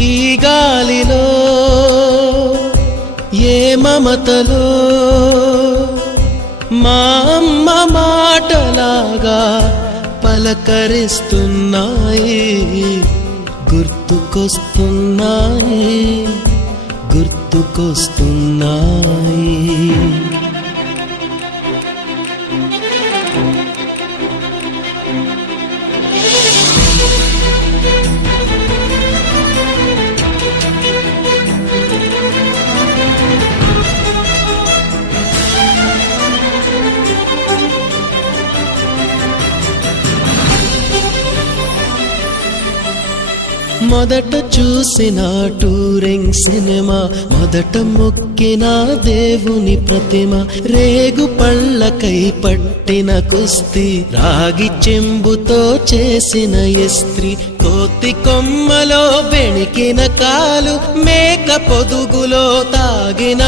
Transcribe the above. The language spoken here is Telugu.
ఈ గాలిలో ఏ మమతలో మా అమ్మ మాటలాగా పలకరిస్తున్నాయి, గుర్తుకొస్తున్నాయి, గుర్తుకొస్తున్నాయి. మొదట చూసిన టూరింగ్ సినిమా, మొదట మొక్కిన దేవుని ప్రతిమ, రేగు పళ్ళకై పట్టిన కుస్తీ, రాగి చెంబుతో చేసిన ఇస్త్రీ, కోతి కొమ్మలో బెణికిన కాలు, మేక పొదుగులో తాగిన